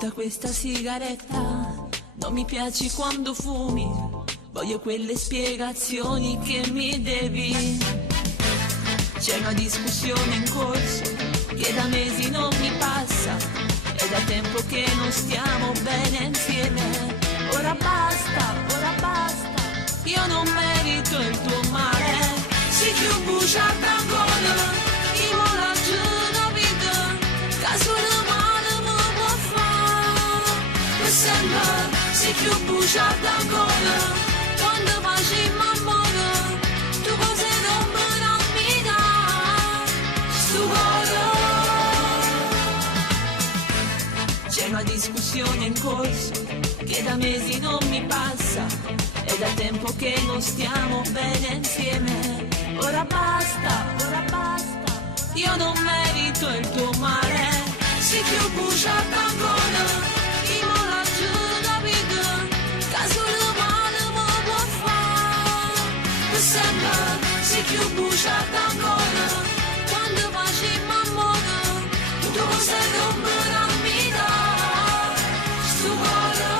Muta questa sigaretta, non mi piaci quando fumi, voglio quelle spiegazioni che mi devi. C'è una discussione in corso che da mesi non mi passa, è da tempo che non stiamo bene insieme. Ora basta, io non merito il tuo male. Si più buciata ancora, io la giuro vita, caso la male mi può fare. Sembra, si più buciata ancora, quando facciamo amore, tu cose non mi dà, sto cuore. C'è una discussione in corso che da mesi non mi passa, è da tempo che non stiamo bene insieme. Ora basta, io non merito il tuo male. Si più buciata ancora, io la giuro vita, caso la male mi può fare. Sembra, si più buciata ancora, quando facciamo amore, tu sei l'ombra mi dà, sto cuore.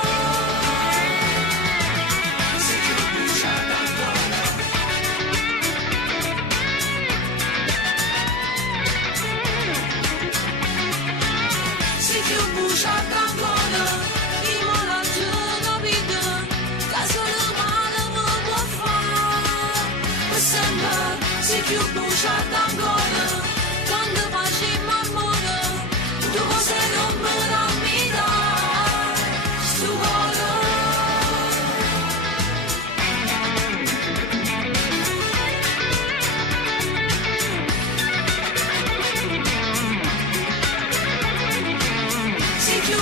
Buciata ancora, io la giuro vita, caso la male mi può fare. Sembra, sei più buciata ancora, quando facciamo amore, tu sei l'ombra mi dà, sto cuore.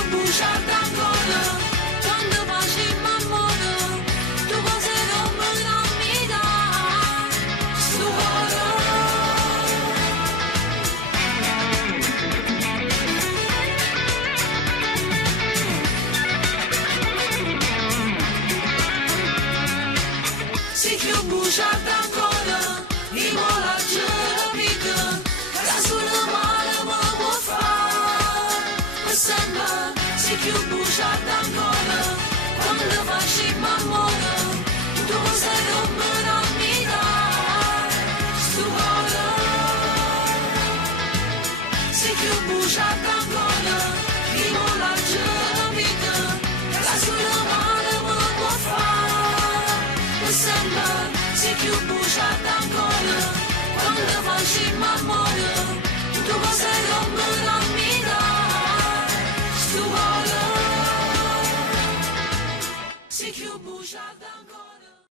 Buciata ancora, quando facciamo amore, tu cose non mi dà, sto cuore. Si più buciata ancora, io la giuro vita, caso la male mi può fare. Sembra, si più buciata ancora, quando facciamo amore, tu sei l'ombra mi dà, sto cuore. Si più buciata ancora, io la giuro vita, caso la male mi può fare. Sembra, si più buciata ancora, quando facciamo amore, tu sei l'ombra mi dà. Si più buciata